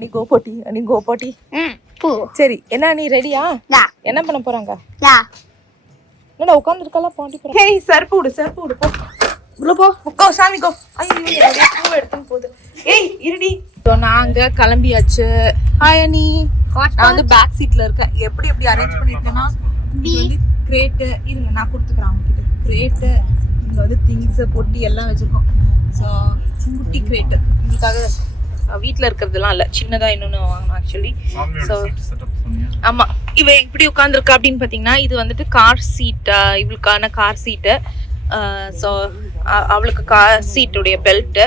நீ கோ போட்டி சரி என்ன நீ ரெடியா என்ன பண்ண போறாங்க என்னடா உட்கார்ந்து இருக்கலாம் பாட்டி போறோம் ஹேய் சர்ப்பு விடு போ உள்ள போ உட்கா சாமி கோ ஐயோ பூ எடுத்துன்னு போகுது ஏய் இருடி நாங்க கிளம்பியாச்சு ஹாய் அனி நான் வந்து பேக் சீட்ல இருக்கேன் எப்படி அரேஞ்ச் பண்ணிருக்கேன்னா இது வந்து கிரேட்டு இருங்க நான் கொடுத்துக்கிறேன் அவங்க கிட்ட கிரேட்டு இங்க வந்து திங்ஸ் பொட்டி எல்லாம் வச்சிருக்கோம் ஸோ குட்டி கிரேட்டு இதுக்காக வீட்டில் இருக்கிறதுலாம் இல்லை சின்னதாக இன்னொன்று வாங்கணும் ஆக்சுவலி ஸோ ஆமாம் இவன் எப்படி உட்காந்துருக்கா அப்படின்னு பார்த்தீங்கன்னா இது வந்துட்டு கார் சீட்டா இவளுக்கான கார் சீட்டு ஸோ அவளுக்கு கார் சீட்டுடைய பெல்ட்டு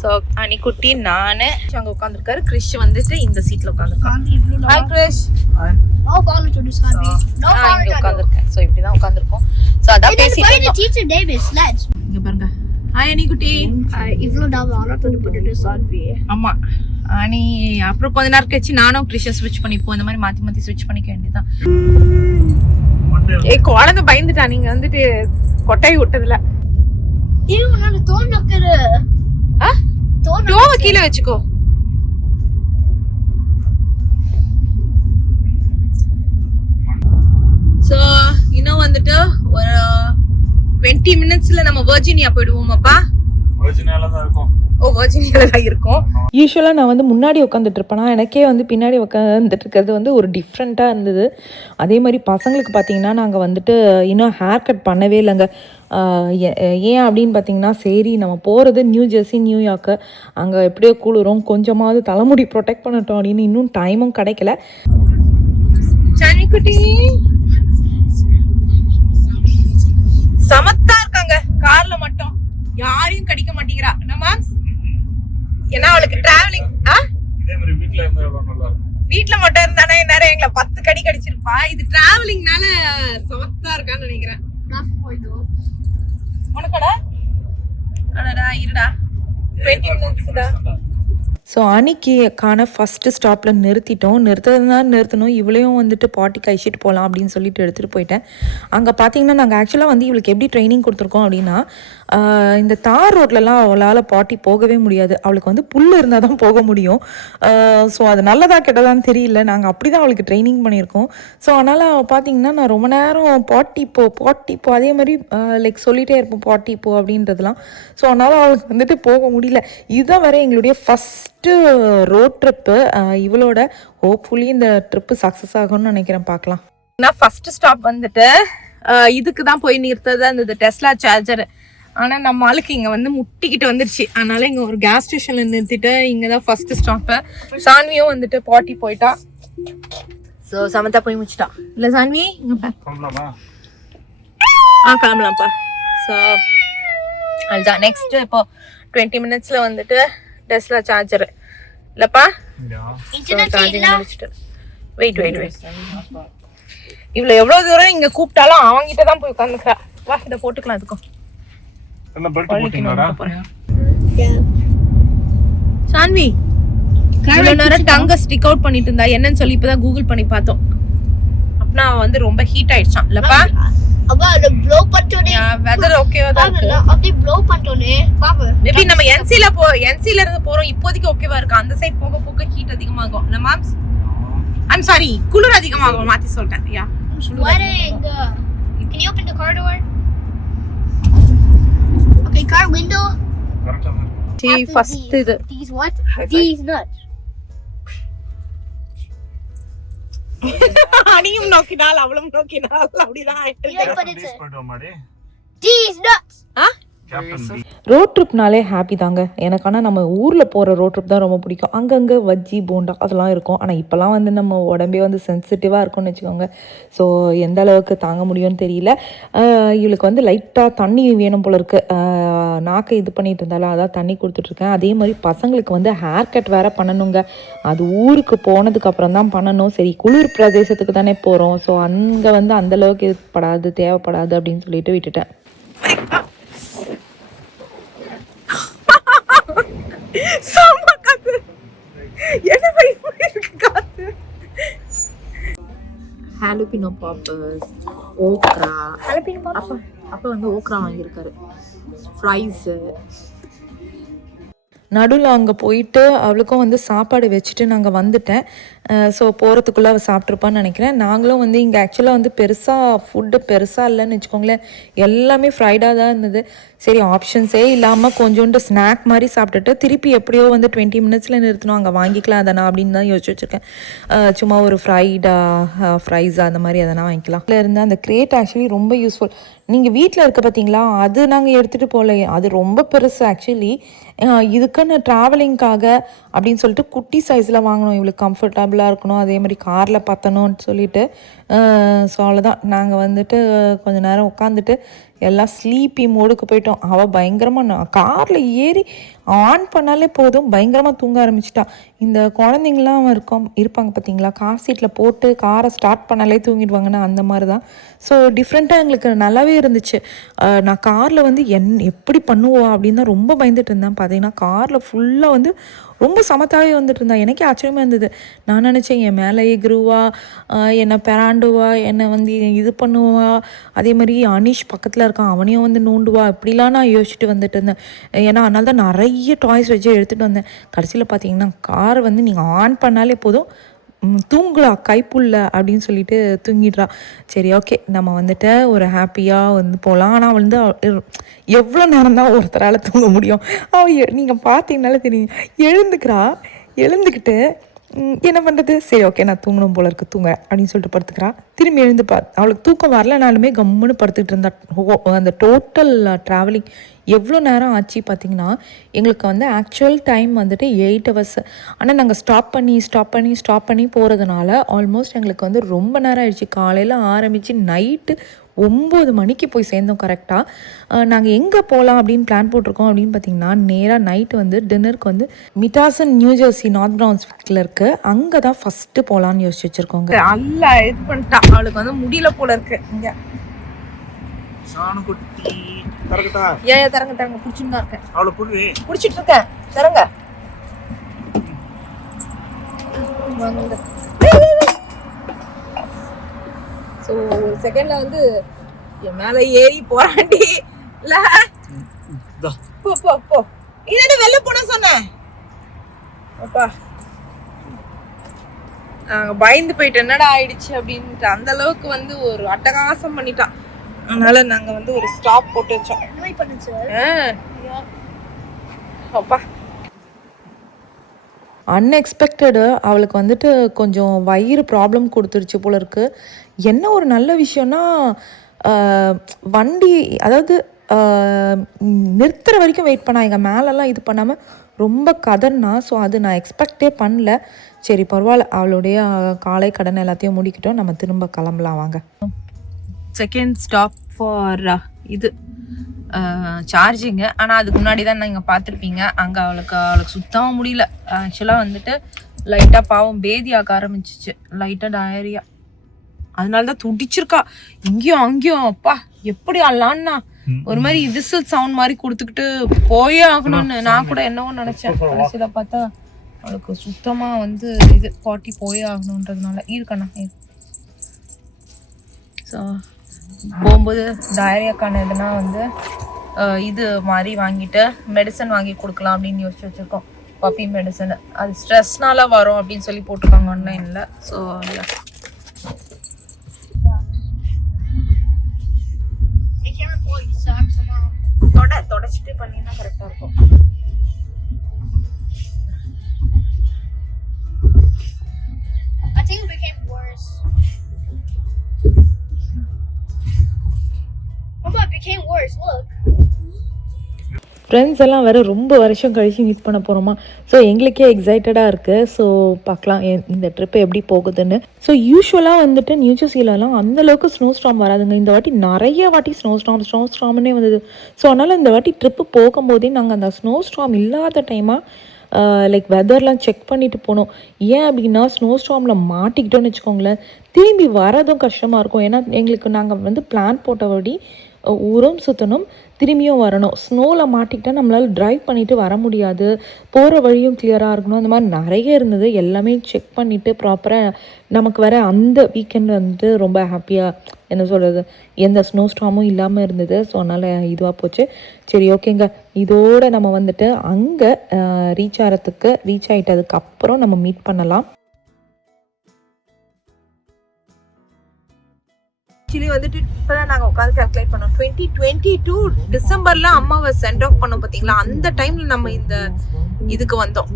ஸோ அனிக்குட்டி நான் அங்கே உட்காந்துருக்காரு கிறிஷ் வந்துட்டு இந்த சீட்டில் உட்காந்துருக்கான் ஹாய் கிறிஷ் இங்கே உட்காந்துருக்கேன் ஸோ இப்படி தான் உட்காந்துருக்கோம் ஸோ அதான் பேசிட்டு இங்கே பாருங்க ஹாய் அனிக்குட்டி ஆமா அனி அப்புறம் கொஞ்ச நேரம் கழிச்சு நானும் கிறிஷை ஸ்விட்ச் பண்ணிப்போம் இந்த மாதிரி மாத்தி ஸ்விட்ச் பண்ணிக்க வேண்டியதுதான் ஏய் குழந்தை பயந்துட்டா நீங்க வந்துட்டு கொட்டாய் விட்டதுல டோவை கீழே வச்சுக்கோ சோ இன்னும் வந்துட்டு ஒரு 20 minutesல நம்ம வர்ஜினியா போயிடுவோமாப்பா வர்ஜினியால தான் இருக்கும் வர்ஜினியால தான் இருக்கும் யூசுவலாக நான் வந்து முன்னாடி உட்காந்துட்டு இருப்பேனா எனக்கே வந்து பின்னாடி உட்காந்துட்டு இருக்கிறது வந்து ஒரு டிஃப்ரெண்ட்டாக இருந்தது அதே மாதிரி பசங்களுக்கு பார்த்தீங்கன்னா நாங்கள் வந்துட்டு இன்னும் ஹேர் கட் பண்ணவே இல்லைங்க ஏன் அப்படின்னு பார்த்தீங்கன்னா சரி நம்ம போகிறது நியூ ஜெர்சி நியூயார்க்கு அங்கே எப்படியோ குளிரும் கொஞ்சமாவது தலைமுடி ப்ரொடெக்ட் பண்ணட்டும் அப்படின்னு இன்னும் டைமும் கிடைக்கல சனிக்குட்டி சமத்தா இருக்காங்க கார்ல மட்டும் யாரையும் கடிக்க மாட்டேங்கிறா நம்ம ஏன்னா அவளுக்கு டிராவலிங் வீட்டுல மட்டும் இருந்தானே நேரம் எங்களை 10 கடி கடிச்சிருப்பா இது டிராவலிங்னால சமத்தா இருக்கான்னு நினைக்கிறேன் உனக்கடா இருடா 20 minutes தான் ஸோ அன்னைக்கான ஃபஸ்ட்டு ஸ்டாப்பில் நிறுத்தணும் இவளையும் வந்துட்டு பாட்டிக்கு அழிச்சிட்டு போகலாம் அப்படின்னு சொல்லிட்டு எடுத்துகிட்டு போயிட்டேன் அங்கே பார்த்தீங்கன்னா நாங்கள் ஆக்சுவலாக வந்து இவளுக்கு எப்படி ட்ரைனிங் கொடுத்துருக்கோம் அப்படின்னா இந்த தார் ரோட்லலாம் அவளால் பாட்டி போகவே முடியாது அவளுக்கு வந்து புல் இருந்தால் தான் போக முடியும் ஸோ அது நல்லதா கெட்டதான்னு தெரியல நாங்கள் அப்படி தான் அவளுக்கு ட்ரைனிங் பண்ணியிருக்கோம் ஸோ அதனால் பார்த்தீங்கன்னா நான் ரொம்ப நேரம் பாட்டி போ அதே மாதிரி லைக் சொல்லிகிட்டே இருப்போம் பாட்டி போ அப்படின்றதுலாம் ஸோ அதனால் அவளுக்கு வந்துட்டு போக முடியல இதுதான் வேறு எங்களுடைய ஃபஸ்ட்டு ரோட் ட்ரிப்பு இவளோட ஹோப்ஃபுல்லி இந்த ட்ரிப்பு சக்ஸஸ் ஆகும்னு நினைக்கிறேன் பார்க்கலாம் நான் ஃபஸ்ட்டு ஸ்டாப் வந்துட்டு இதுக்கு தான் போய் நிறுத்தது அந்த டெஸ்லா சார்ஜர் ஆனால் நம்ம ஆளுக்கு இங்கே வந்து முட்டிக்கிட்டு வந்துருச்சு அதனால இங்கே ஒரு கேஸ் ஸ்டேஷனில் நிறுத்திட்டு இங்கே தான் ஃபஸ்ட்டு ஸ்டாப்பு சான்வியும் வந்துட்டு பாட்டி போயிட்டா ஸோ சமத்தா போய் முடிச்சிட்டா இல்லை சான்வி இங்கே கிளம்பலாம்ப்பா ஸோ அதுதான் நெக்ஸ்ட் இப்போ 20 minutesல வந்துட்டு டெஸ்லா சார்ஜர் இல்லப்பா சார்ஜிங் முடிச்சிட்டு வெயிட் இவ்வளோ எவ்வளோ தூரம் இங்கே கூப்பிட்டாலும் அவங்ககிட்ட தான் போய் உட்காந்துக்கிறா வா இதை போட்டுக்கலாம் அதுக்கும் சான்வி இவ்வளோ நேரம் டங்க ஸ்டிக் அவுட் பண்ணிட்டு இருந்தா என்னன்னு சொல்லி இப்பதான் கூகுள் பண்ணி பார்த்தோம் அப்படின்னா வந்து ரொம்ப ஹீட் ஆயிடுச்சான் இல்லப்பா வெதர் ஓகேவா தான் இருக்கு அப்படியே ப்ளோ பண்ணிட்டோனே பாப்பா மேபி நம்ம என்சில இருந்து போறோம் இப்போதைக்கு ஓகேவா இருக்கு அந்த சைடு போக ஹீட் அதிகமாகும் இல்ல மாம்ஸ் ஐம் சாரி குளிர் அதிகமாகும் மாத்தி சொல்லிட்டேன் யா can you open the car door okay car window see first these what these nuts அனியும் நோக்கினால் அவளும் நோக்கினால் அப்படிதான் ரோட் ட்ரிப்னாலே ஹாப்பி தாங்க எனக்கு ஆனால் நம்ம ஊரில் போகிற ரோட் ட்ரிப் தான் ரொம்ப பிடிக்கும் அங்கங்கே வஜ்ஜி போண்டா அதெல்லாம் இருக்கும் ஆனால் இப்போலாம் வந்து நம்ம உடம்பே வந்து சென்சிட்டிவாக இருக்கும்னு வச்சுக்கோங்க ஸோ எந்த அளவுக்கு தாங்க முடியும்னு தெரியல இவளுக்கு வந்து லைட்டாக தண்ணி வேணும் போல இருக்குது நாக்கை இது பண்ணிட்டு இருந்தாலும் அதான் தண்ணி கொடுத்துட்ருக்கேன் அதே மாதிரி பசங்களுக்கு வந்து ஹேர் கட் வேறு பண்ணணுங்க அது ஊருக்கு போனதுக்கப்புறம் தான் பண்ணணும் சரி குளிர் பிரதேசத்துக்கு தானே போகிறோம் ஸோ அங்கே வந்து அந்தளவுக்கு இது தேவைப்படாது அப்படின்னு சொல்லிட்டு விட்டுட்டேன் ஹாலபினோ பாப்பர்ஸ் ஓக்ரா அப்பா வந்து ஓக்ரா வாங்கியிருக்காரு ஃப்ரைஸு நடுவில் அங்கே போயிட்டு அவளுக்கும் வந்து சாப்பாடு வச்சுட்டு நாங்கள் வந்துட்டேன். ஸோ போகிறதுக்குள்ளே அவள் சாப்பிட்ருப்பான்னு நினைக்கிறேன். நாங்களும் வந்து இங்கே ஆக்சுவலாக வந்து ஃபுட்டு பெருசாக இல்லைன்னு வச்சுக்கோங்களேன். எல்லாமே ஃப்ரைடாக தான் இருந்தது. சரி ஆப்ஷன்ஸே இல்லாமல் கொஞ்சோண்டு ஸ்நாக் மாதிரி சாப்பிட்டுட்டு திருப்பி எப்படியோ வந்து 20 மினிட்ஸில் நிறுத்தணும், அங்கே வாங்கிக்கலாம் அதனா அப்படின்னு தான் யோசிச்சு வச்சுருக்கேன். சும்மா ஒரு ஃப்ரைஸா அந்த மாதிரி அதெல்லாம் வாங்கிக்கலாம். இதில் இருந்த அந்த கிரேட் ஆக்சுவலி ரொம்ப யூஸ்ஃபுல். நீங்கள் வீட்டில் இருக்க பார்த்தீங்களா, அது நாங்கள் எடுத்துகிட்டு போகல. அது ரொம்ப பெருசு ஆக்சுவலி. இதுக்குன்னு ட்ராவலிங்காக அப்படின்னு சொல்லிட்டு குட்டி சைஸில் வாங்கினோம். இவளுக்கு கம்ஃபர்டபுளாக இருக்கணும், அதே மாதிரி காரில் பற்றணும்னு சொல்லிட்டு. ஸோ அவ்வளோதான், நாங்கள் வந்துட்டு கொஞ்சம் நேரம் உட்காந்துட்டு எல்லாம் ஸ்லீப்பி மோடுக்கு போயிட்டோம். அவள் பயங்கரமாக காரில் ஏறி ஆன் பண்ணாலே போதும் பயங்கரமாக தூங்க ஆரம்பிச்சிட்டா. இந்த குழந்தைங்களாம் இருப்பாங்க பார்த்தீங்களா, கார் சீட்டில் போட்டு காரை ஸ்டார்ட் பண்ணாலே தூங்கிடுவாங்கன்னா அந்த மாதிரி தான். ஸோ டிஃப்ரெண்ட்டாக எங்களுக்கு நல்லாவே இருந்துச்சு. நான் காரில் வந்து எப்படி பண்ணுவோம் அப்படின்னு தான் ரொம்ப பயந்துட்டு இருந்தேன். பார்த்தீங்கன்னா காரில் ஃபுல்லாக வந்து ரொம்ப சமத்தாகவே வந்துட்டு இருந்தா. எனக்கே ஆச்சரியமாக இருந்தது. நான் நினச்சேன் என் மேலே எகிருவா, என்னை பெராண்டுவா, என்னை வந்து இது பண்ணுவா, அதே மாதிரி அனீஷ் பக்கத்தில் இருக்கான் அவனையும் வந்து நோண்டுவா, இப்படிலாம் நான் யோசிச்சுட்டு வந்துட்டு இருந்தேன். ஏன்னா அதனால தான் நிறைய டாய்ஸ் வச்சு எடுத்துகிட்டு வந்தேன். கடைசியில் பார்த்தீங்கன்னா காரை வந்து நீங்கள் ஆன் பண்ணாலே போதும் தூங்குலா கைப்புள்ள அப்படின்னு சொல்லிட்டு தூங்கிடுறா. சரி ஓகே, நம்ம வந்துட்டு ஒரு ஹாப்பியாக வந்து போகலாம். ஆனால் வந்து எவ்வளோ நேரம் தான் ஒருத்தரால் தூங்க முடியும்? நீங்கள் பார்த்தீங்கனாலே தெரியும், எழுந்துக்கிட்டு என்ன பண்ணுறது, சரி ஓகே நான் தூங்கணும் போல இருக்கு, தூங்க அப்படின்னு சொல்லிட்டு படுத்துக்கிறா. திரும்பி எழுந்து அவளுக்கு தூக்கம் வரலனாலுமே கம்முன்னு படுத்துக்கிட்டு இருந்தா. அந்த டோட்டல் ட்ராவலிங் எவ்வளோ நேரம் ஆச்சு பார்த்தீங்கன்னா, எங்களுக்கு வந்து ஆக்சுவல் டைம் வந்துட்டு 8 hours. ஆனால் நாங்கள் ஸ்டாப் பண்ணி போகிறதுனால ஆல்மோஸ்ட் எங்களுக்கு வந்து ரொம்ப நேரம் ஆயிடுச்சு. காலையில் ஆரம்பித்து நைட்டு 9 மணிக்கு போய் சேர்ந்தோம் கரெக்டாக. நாங்கள் எங்கே போகலாம் அப்படின்னு பிளான் போட்டிருக்கோம் அப்படின்னு பார்த்தீங்கன்னா, நேராக நைட்டு வந்து டின்னருக்கு வந்து மிட்டாசன் நியூ ஜெர்சி நார்த் பிரான்ஸ்விக்கில் இருக்குது, அங்கே தான் ஃபஸ்ட்டு போகலான்னு யோசிச்சு வச்சுருக்கோங்க. அல்ல இது பண்ணிட்டா, அவளுக்கு வந்து முடியல போல இருக்கு. இங்கே தரங்க பிடிச்சுன்னு தான் இருக்கேன். அவளை பிடிச்சிட்டு இருக்கேன், தரங்க. ஸோ ஒரு செகண்டில் வந்து என் மேலே ஏறி போறாண்டி இல்ல. போ இது வெளில போன சொன்னேன். அப்பா நாங்கள் பயந்து போயிட்டு என்னடா ஆயிடுச்சு அப்படின்ட்டு அந்த அளவுக்கு வந்து ஒரு அட்டகாசம் பண்ணிட்டான். அதனால நாங்கள் வந்து ஒரு ஸ்டாப் போட்டு வச்சோம். அப்பா அன்எக்ஸ்பெக்டடு அவளுக்கு வந்துட்டு கொஞ்சம் வயிறு ப்ராப்ளம் கொடுத்துருச்சு போல இருக்கு. என்ன ஒரு நல்ல விஷயம்னா, வண்டி அதாவது நிறுத்துற வரைக்கும் வெயிட் பண்ணா, எங்கள் மேலெல்லாம் இது பண்ணாமல் ரொம்ப கதர்னா. ஸோ அது நான் எக்ஸ்பெக்டே பண்ணல. சரி பரவாயில்ல, அவளுடைய காலை கடன் எல்லாத்தையும் முடிக்கிட்டோம், நம்ம திரும்ப கிளம்பலாம் வாங்க. செகண்ட் ஸ்டாப் ஃபார் இது சார்ஜிங்கு. ஆனால் அதுக்கு முன்னாடி தான் நீங்கள் பார்த்துருப்பீங்க, அங்கே அவளுக்கு சுத்தமாக முடியல. ஆக்சுவலாக வந்துட்டு லைட்டாக பாவம் பேதி ஆக ஆரம்பிச்சிச்சு, லைட்டாக டயரியா. அதனால தான் துடிச்சிருக்கா இங்கேயும் அங்கேயும். அப்பா எப்படி அல்லான்னா ஒரு மாதிரி விசில் சவுண்ட் மாதிரி கொடுத்துக்கிட்டு போயே ஆகணும்னு நான் கூட என்னவோ நினச்சேன். கடைசியில் பார்த்தா அவளுக்கு சுத்தமாக வந்து இது பாட்டி போயே ஆகணுன்றதுனால இருக்கண்ணா. ஸோ போகும்போது டயரியாக்கான எதுனா வந்து இது மாதிரி வாங்கிட்டு மெடிசன் வாங்கி கொடுக்கலாம் அப்படின்னு யோசிச்சு வச்சுருக்கோம். பப்பி மெடிசன், அது ஸ்ட்ரெஸ்னால வரும் அப்படின்னு சொல்லி போட்டிருக்காங்க ஆன்லைனில். ஸோ தொடச்சிட்டு பண்ணினா கரெக்டாக இருக்கும். I think it became worse. Mama, it became worse. Look. Friends எல்லாம் வேறு ரொம்ப வருஷம் கழிச்சு மீட் பண்ண போகிறோமா. ஸோ எங்களுக்கே எக்ஸைட்டடாக இருக்குது. ஸோ பார்க்கலாம் இந்த ட்ரிப்பு எப்படி போகுதுன்னு. ஸோ யூஸ்வலாக வந்துட்டு நியூ ஜெர்சிலலாம் அந்தளவுக்கு ஸ்னோ ஸ்டார்ம் வராதுங்க. இந்த வாட்டி நிறைய வாட்டி ஸ்னோ ஸ்டார்ம்னே வந்தது. ஸோ அதனால் இந்த வாட்டி ட்ரிப்பு போகும்போதே நாங்கள் அந்த ஸ்னோ ஸ்டார்ம் இல்லாத டைமாக லைக் வெதர்லாம் செக் பண்ணிட்டு போனோம். ஏன் அப்படின்னா ஸ்னோ ஸ்டார்மில் மாட்டிக்கிட்டோன்னு வச்சுக்கோங்களேன், திரும்பி வரதும் கஷ்டமாக இருக்கும். ஏன்னா எங்களுக்கு நாங்கள் வந்து பிளான் போட்டபடி ஊரும் சுற்றணும், திரும்பியும் வரணும். ஸ்னோவில் மாட்டிக்கிட்டால் நம்மளால் ட்ரைவ் பண்ணிவிட்டு வர முடியாது. போகிற வழியும் கிளியராக இருக்கணும். அந்த மாதிரி நிறைய இருந்தது. எல்லாமே செக் பண்ணிவிட்டு ப்ராப்பராக நமக்கு வர அந்த வீக்கெண்ட் வந்துட்டு ரொம்ப ஹாப்பியாக, என்ன சொல்கிறது, எந்த ஸ்னோ ஸ்டாமும் இல்லாமல் இருந்தது. ஸோ அதனால் இதுவாக போச்சு. சரி, ஓகேங்க, இதோடு நம்ம வந்துட்டு அங்கே ரீச் ஆகிட்டதுக்கப்புறம் நம்ம மீட் பண்ணலாம். ஆக்சுவலி வந்துட்டு இப்போ தான் நாங்கள் உட்காந்து கால்குலேட் பண்ணோம். 2022 டிசம்பரில் அம்மாவை சென்ட் ஆஃப் பண்ணோம் பார்த்தீங்களா, அந்த டைமில் நம்ம இந்த இதுக்கு வந்தோம்.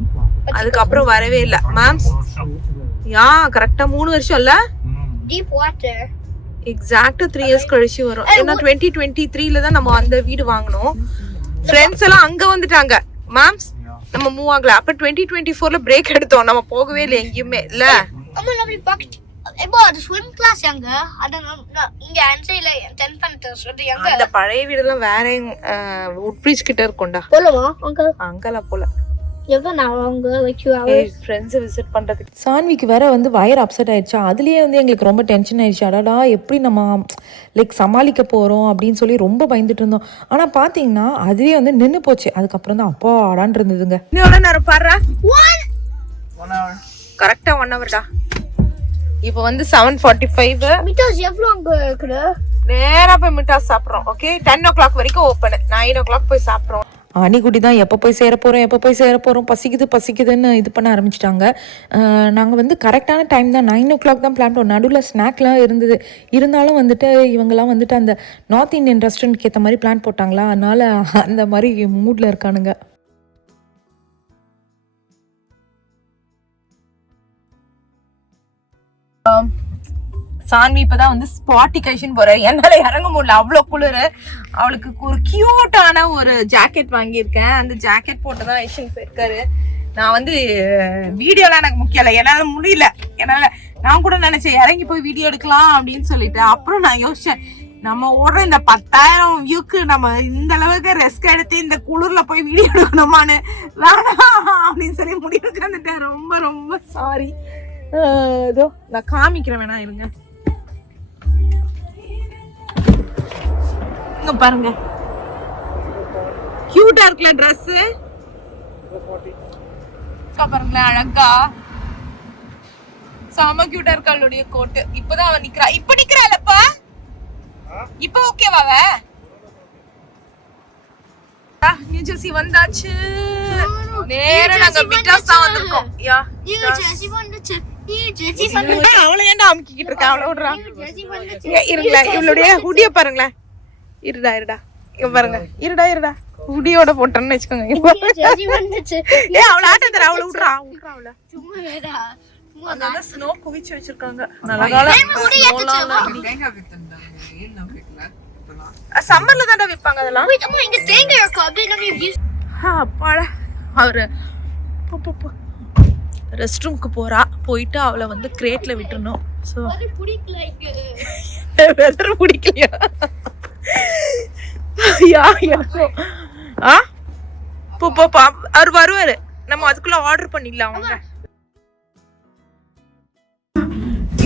அதுக்கப்புறம் வரவே இல்லை. மேம்ஸ் கரெக்டாக 3 வருஷம் இல்லை, எக்ஸாக்டா 3 இயர்ஸ் கழிச்சு வரும். ஏன்னா 2023ல தான் நம்ம அந்த வீடு வாங்கினோம். ஃப்ரெண்ட்ஸ் எல்லாம் அங்க வந்துட்டாங்க மேம்ஸ், நம்ம மூவ் ஆகல. அப்ப 2024ல பிரேக் எடுத்தோம், நம்ம போகவே இல்லை எங்கேயுமே இல்ல. அந்த பழைய வீடெல்லாம் வேற உட்பிரிட்ஜ் கிட்ட இருக்கும்டா. அங்கெல்லாம் போல சான்விக்கு வேற வந்து வயர் அப்செட் ஆயிடுச்சா, அதுலயே வந்து எங்களுக்கு ரொம்ப டென்ஷன் ஆயிடுச்சு. அடடா, எப்படி நம்ம சமாளிக்க போறோம் அப்படின்னு சொல்லி ரொம்ப பயந்துட்டு இருந்தோம். ஆனா பாத்தீங்கன்னா அதுவே வந்து நின்னு போச்சு. அதுக்கப்புறம் தான் அப்பா ஆடான் இருந்ததுங்க. எவ்வளவு நேரம் பாரு, கரெக்டா 1 ஹவர்டா. இப்போ வந்து 7:45. நேரா போய் மிட்டாஸ் சாப்பிட்றோம். ஓகே, 10 o'clock வரைக்கும் ஓப்பன். 9 o'clock போய் சாப்பிட்றோம். ஆனிக்குட்டி தான் எப்போ போய் சேர போகிறோம் பசிக்குதுன்னு இது பண்ண ஆரம்பிச்சிட்டாங்க. நாங்கள் வந்து கரெக்டான டைம் தான் 9 o'clock தான் பிளான் பண்ணோம். நடுவில் ஸ்நாக்லாம் இருந்தது. இருந்தாலும் வந்துட்டு இவங்கெல்லாம் வந்துட்டு அந்த நார்த் இந்தியன் ரெஸ்டாரண்ட்க்கு ஏற்ற மாதிரி பிளான் போட்டாங்களா, அதனால் அந்த மாதிரி மூடில் இருக்கானுங்க. சான்வி இப்பதான் வந்து ஸ்பாட்டிகேஷன் போற, என்னால இறங்க முடியல, அவ்வளோ குளிர். அவளுக்கு ஒரு கியூட்டான ஒரு ஜாக்கெட் வாங்கியிருக்கேன். அந்த ஜாக்கெட் போட்டுதான் ஐஷன் போயிருக்காரு. நான் வந்து வீடியோலாம் எனக்கு முக்கியம் இல்லை, என்னால முடியல. என்னால நான் கூட நினைச்சேன் இறங்கி போய் வீடியோ எடுக்கலாம் அப்படின்னு சொல்லிட்டு. அப்புறம் நான் யோசிச்சேன், நம்ம ஓடுற இந்த 10,000 வியூக்கு நம்ம இந்த அளவுக்கு ரெஸ்க் எடுத்து இந்த குளிர்ல போய் வீடியோ எடுக்கணுமான்னு வேணாம் அப்படின்னு சொல்லி முடிவுக்கு வந்துட்டேன். ரொம்ப ரொம்ப சாரி. இதோ நான் காமிக்கிறேன், வேணா இருங்க. இங்க பாருங்க, கியூட்டா இருக்குல்ல ட்ரெஸ். பாருங்களேன், அழகா செம கியூட்டா இருக்கா அவளுடைய கோட். இப்பதான் அவ நிக்கிறா. இப்ப நிக்கிறாளப்பா, இப்ப ஓகேவா? நியூ ஜெர்சி வந்தாச்சு. நேரா நாங்க மிட்டாஸ் தான் வந்திருக்கோம். யா, அவளை ஏன்டா அமுக்கிட்டு இருக்கா, அவளை விடுறா. இருங்களா, இவளுடைய ஹுடிய பாருங்களேன். இருடா இங்க பாருங்க, இருடா ஹுடியோட போட்டோன்னு வச்சுக்கோங்க. அவளை ஆட்ட தர, அவளை விடுறா அவளை. ஸ்னோ குவிச்சு வச்சிருக்காங்க. சம்மர்ல தான்டா விப்பாங்க அதெல்லாம். அப்பாடா, அவரு ரெஸ்ட் ரூம்க்கு போறா. போயிட்டு அவளை வந்து கிரேட்ல விட்டுறணும். ஸோ வெதர் பிடிக்கலையா? அவர் வருவாரு, நம்ம அதுக்குள்ள ஆர்டர் பண்ணிடலாம். அவங்க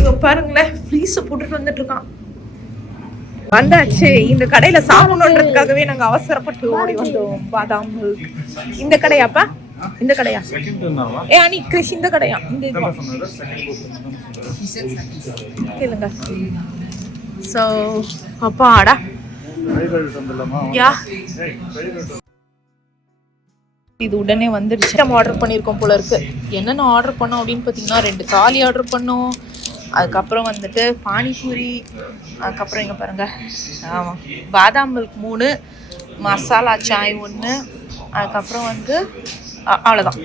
இவ பாருங்களேன், ஃப்ரீஸ போட்டுட்டு வந்துட்டு இருக்கான். வந்தாச்சு. இந்த கடையில சாப்பிடணுன்றதுக்காகவே நாங்க அவசரப்பட்டு ஓடி வந்தோம். பாதாம் மில்க். இந்த கடையாப்பா? இந்த கடையா? அனி கிருஷ், இந்த கடையா? இந்த இல்லைங்க. ஸோ அப்பாடா, இது உடனே வந்துடுச்சு. நம்ம ஆர்டர் பண்ணியிருக்கோம் போல இருக்கு. என்னென்ன ஆர்டர் பண்ணோம் அப்படின்னு பார்த்தீங்கன்னா, 2 தாலி ஆர்டர் பண்ணோம். அதுக்கப்புறம் வந்துட்டு பானிபூரி. அதுக்கப்புறம் இங்கே பாருங்க, ஆமாம், பாதாம் மில்க் 3, மசாலா சாய் 1. அதுக்கப்புறம் வந்து அவ்வளோதான்.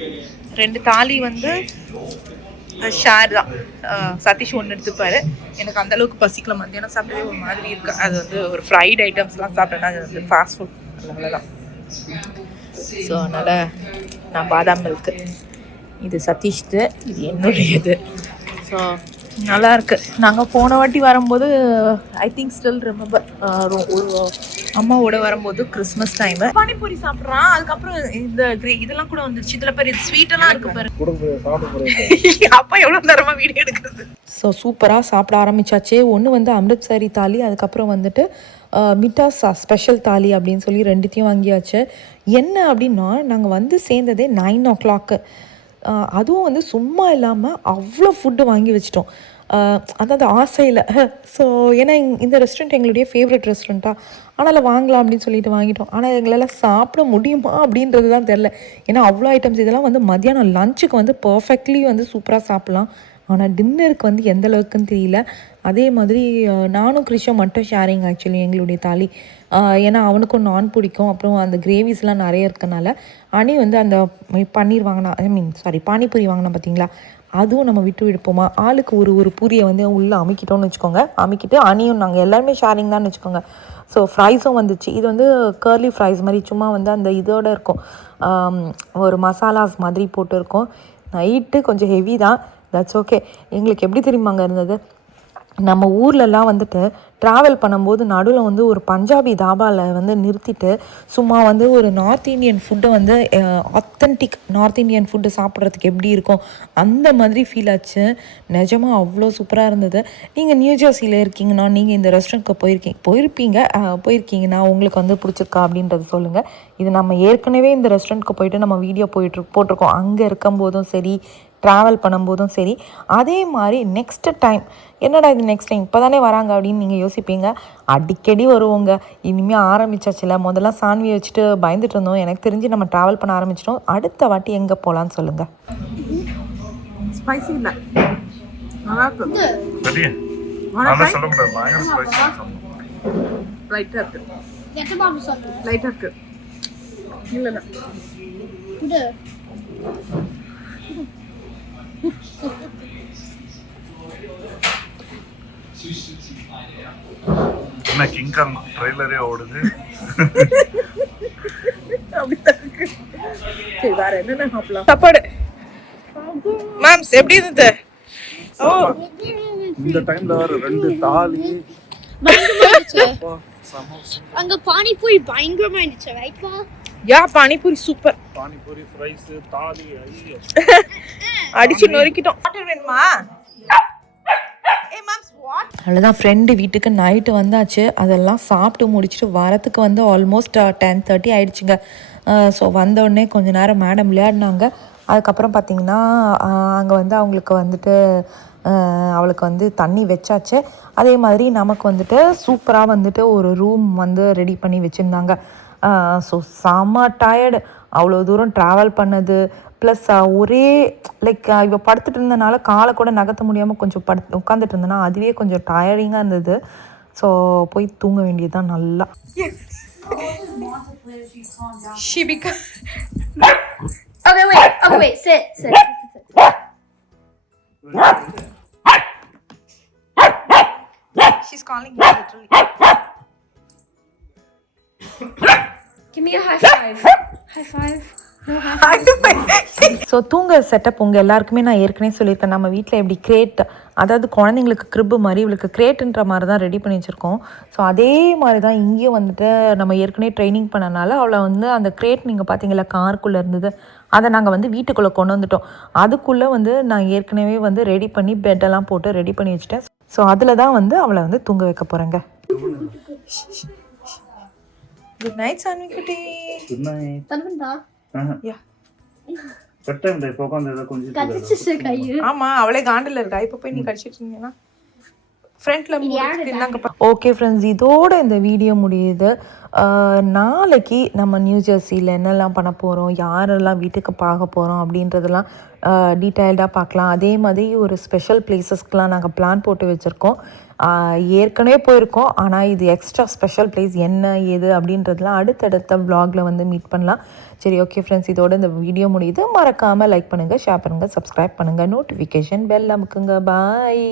2 தாலி வந்து ஷேர் தான். சதீஷ் 1 எடுத்துப்பாரு. எனக்கு அந்தளவுக்கு பசிக்கல, மத்தியானம் சாப்பிட்டதே ஒரு மாதிரி இருக்கு. அது வந்து ஒரு ஃப்ரைட் ஐட்டம்ஸ்லாம் சாப்பிட்டேன்னா அது வந்து ஃபாஸ்ட் ஃபுட், அவ்வளோதான். ஸோ அதனால் நான் பாதாம் மில்க்கு, இது சதீஷ்து, இது என்னுடையது. ஸோ நல்லா இருக்கு. நாங்கள் போன வாட்டி வரும்போது ஐ திங்க் ஸ்டில் ரிமெம்பர், அம்மாவோட வரும்போது கிறிஸ்மஸ் டைம் பானிபூரி சாப்பிட்றான். அதுக்கப்புறம் இந்த இதெல்லாம் கூட வந்துருச்சு. இதில் பேர் ஸ்வீட் எல்லாம் இருக்கு பாரு. அப்பா எவ்வளோ நேரமா வீடியோ எடுக்கிறது. ஸோ சூப்பராக சாப்பிட ஆரம்பிச்சாச்சு. ஒன்று வந்து அமிர்த்சரி தாலி, அதுக்கப்புறம் வந்துட்டு மிட்டாஸ் ஸ்பெஷல் தாலி அப்படின்னு சொல்லி ரெண்டுத்தையும் வாங்கியாச்சு. என்ன அப்படின்னா நாங்கள் வந்து சேர்ந்ததே 9 o'clock. அதுவும் வந்து சும்மா இல்லாமல் அவ்வளோ ஃபுட்டு வாங்கி வச்சிட்டோம். அதாவது ஆசையில். ஸோ ஏன்னா இந்த ரெஸ்டாரண்ட் எங்களுடைய ஃபேவரட் ரெஸ்டாரண்ட்டாக, ஆனால் வாங்கலாம் அப்படின்னு சொல்லிட்டு வாங்கிட்டோம். ஆனால் எங்களால் சாப்பிட முடியுமா அப்படின்றது தான் தெரில. ஏன்னா அவ்வளோ ஐட்டம்ஸ் இதெல்லாம் வந்து மத்தியானம் லஞ்சுக்கு வந்து பர்ஃபெக்ட்லி வந்து சூப்பராக சாப்பிட்லாம். ஆனால் டின்னருக்கு வந்து எந்த அளவுக்குன்னு தெரியல. அதே மாதிரி நானும் கிறிஷும் மட்டும் ஷேரிங் ஆக்சுவலி எங்களுடைய தாலி. ஏன்னா அவனுக்கும் நான் பிடிக்கும். அப்புறம் அந்த கிரேவிஸ்லாம் நிறைய இருக்கனால அனி வந்து அந்த பன்னீர் வாங்கினா, பானிபூரி வாங்கினா பார்த்தீங்களா, அதுவும் நம்ம விட்டு விடுப்போமா, ஆளுக்கு ஒரு பூரியை வந்து உள்ளே அமுக்கிட்டோன்னு வச்சுக்கோங்க. அமுக்கிட்டு அனியும் நாங்கள் எல்லாருமே ஷேரிங் தான் வச்சுக்கோங்க. ஸோ ஃப்ரைஸும் வந்துச்சு. இது வந்து கர்லி ஃப்ரைஸ் மாதிரி சும்மா வந்து அந்த இதோடு இருக்கும், ஒரு மசாலாஸ் மாதிரி போட்டு இருக்கும். நைட்டு கொஞ்சம் ஹெவி தான், தட்ஸ் ஓகே. எங்களுக்கு எப்படி தெரியுமாங்க இருந்தது, நம்ம ஊர்லலாம் வந்துட்டு ட்ராவல் பண்ணும்போது நடுவில் வந்து ஒரு பஞ்சாபி தாபாவில் வந்து நிறுத்திட்டு சும்மா வந்து ஒரு நார்த் இந்தியன் ஃபுட்டை வந்து ஆத்தென்டிக் நார்த் இந்தியன் ஃபுட்டு சாப்பிட்றதுக்கு எப்படி இருக்கும் அந்த மாதிரி ஃபீல் ஆச்சு. நிஜமாக அவ்வளோ சூப்பராக இருந்தது. நீங்கள் நியூ ஜெர்சியில் இருக்கீங்கன்னா நீங்கள் இந்த ரெஸ்டாரண்ட்க்கு போயிருக்கீங்கன்னா உங்களுக்கு வந்து பிடிச்சிருக்கா அப்படின்றது சொல்லுங்கள். இது நம்ம ஏற்கனவே இந்த ரெஸ்டாரண்ட்க்கு போயிட்டு நம்ம வீடியோ போட்டிருக்கோம். அங்கே இருக்கும்போதும் சரி, ட்ராவல் பண்ணும்போதும் சரி. அதே மாதிரி நெக்ஸ்ட்டு டைம், என்னடா இது நெக்ஸ்ட் டைம் இப்போ தானே வராங்க அப்படின்னு நீங்கள் யோசிப்பீங்க. அடிக்கடி வருவோங்க. இனிமேல் ஆரம்பிச்சாச்சுல. முதல்ல சான்வியை வச்சுட்டு பயந்துட்டு இருந்தோம். எனக்கு தெரிஞ்சு நம்ம ட்ராவல் பண்ண ஆரம்பிச்சிட்டோம். அடுத்த வாட்டி எங்கே போகலான்னு சொல்லுங்கள். ஸ்பைசி இல்லை, நல்லா இருக்கு. லைட்டாக இருக்கு. இல்லை என்ன கிங்காங் ட்ரெய்லரே ஓடுது. வேற என்னென்ன சாப்பிடலாம்? சாப்பாடு மேம்ஸ் எப்படி இருந்தது? ஓ இந்த டைம்ல வர 2 தாலி அங்க பானிபூரி பயங்கரமா இருந்துச்சு, ரைட்பா? யா, பானிபூரி சூப்பர். பானிபூரி, ஃப்ரைஸ், தாலி ஐயோ அடிச்சு நொறுக்கிட்டோம். வாட்டர் வேணுமா? அவ்வளோதான், ஃப்ரெண்டு வீட்டுக்கு நைட்டு வந்தாச்சு. அதெல்லாம் சாப்பிட்டு முடிச்சுட்டு வரத்துக்கு வந்து ஆல்மோஸ்ட் 10:30 ஆகிடுச்சிங்க. ஸோ வந்தோடனே கொஞ்ச நேரம் மேடம் விளையாடினாங்க. அதுக்கப்புறம் பார்த்திங்கன்னா அங்கே வந்து அவங்களுக்கு வந்துட்டு அவளுக்கு வந்து தண்ணி வச்சாச்சு. அதே மாதிரி நமக்கு வந்துட்டு சூப்பராக வந்துட்டு ஒரு ரூம் வந்து ரெடி பண்ணி வச்சுருந்தாங்க. ஸோ செம்ம டயர்டு, அவ்வளோ தூரம் ட்ராவல் பண்ணது. ப்ளஸ் ஒரே லைக் இவ படுத்துட்டு இருந்தனால காலை கூட நகர்த்த முடியாமல் கொஞ்சம் உட்காந்துட்டு இருந்தேன்னா அதுவே கொஞ்சம் டயர்டிங்காக இருந்தது. ஸோ போய் தூங்க வேண்டியது தான் நல்லா. Okay, wait, sit. She's calling me literally. Give me a high five. High five. So தூங்க செட்டப் உங்கள் எல்லாருக்குமே நான் ஏற்கனவே சொல்லியிருக்கேன். நம்ம வீட்டில் எப்படி கிரேட், அதாவது குழந்தைங்களுக்கு க்ரிப்பு மாதிரி இவளுக்கு கிரேட்டுன்ற மாதிரி தான் ரெடி பண்ணி வச்சுருக்கோம். ஸோ அதே மாதிரி தான் இங்கேயும் வந்துட்டு நம்ம ஏற்கனவே ட்ரைனிங் பண்ணனால அவளை வந்து அந்த கிரேட் நீங்கள் பார்த்தீங்களா காருக்குள்ளே இருந்தது, அதை நாங்கள் வந்து வீட்டுக்குள்ளே கொண்டு வந்துட்டோம். அதுக்குள்ளே வந்து நான் ஏற்கனவே வந்து ரெடி பண்ணி பெட்டெல்லாம் போட்டு ரெடி பண்ணி வச்சுட்டேன். ஸோ அதில் தான் வந்து அவளை வந்து தூங்க வைக்க போகிறேங்க. குட் நைட் சான்வி குட்டி. Good night. தந்துடா. யா. கரெக்ட்டா இப்போ உட்கார்ந்தத கொஞ்சம் கடிச்சிச்சு கை. ஆமா, அவளே காண்டில் இருக்கா. இப்போ போய் நீ கடிச்சிட்டு இருந்தீங்கன்னா ஃப்ரண்ட்ல முடிச்சிருந்தாங்க. ஓகே ஃப்ரெண்ட்ஸ், இதோட இந்த வீடியோ முடியுது. நாளைக்கு நம்ம நியூ ஜெர்சியில் என்னெல்லாம் பண்ண போகிறோம், யாரெல்லாம் வீட்டுக்கு பார்க்க போகிறோம் அப்படின்றதெல்லாம் டீட்டெயில்டாக பார்க்கலாம். அதே மாதிரி ஒரு ஸ்பெஷல் பிளேசஸ்க்கெலாம் நாங்கள் பிளான் போட்டு வச்சுருக்கோம். ஏற்கனவே போயிருக்கோம், ஆனால் இது எக்ஸ்ட்ரா ஸ்பெஷல் பிளேஸ் என்ன ஏது அப்படின்றதுலாம் அடுத்தடுத்த வ்ளாகில் வந்து மீட் பண்ணலாம். சரி, ஓகே ஃப்ரெண்ட்ஸ், இதோட இந்த வீடியோ முடியுது. மறக்காமல் லைக் பண்ணுங்கள், ஷேர் பண்ணுங்கள், சப்ஸ்கிரைப் பண்ணுங்கள், நோட்டிஃபிகேஷன் பெல் அமுக்குங்க. பாய்.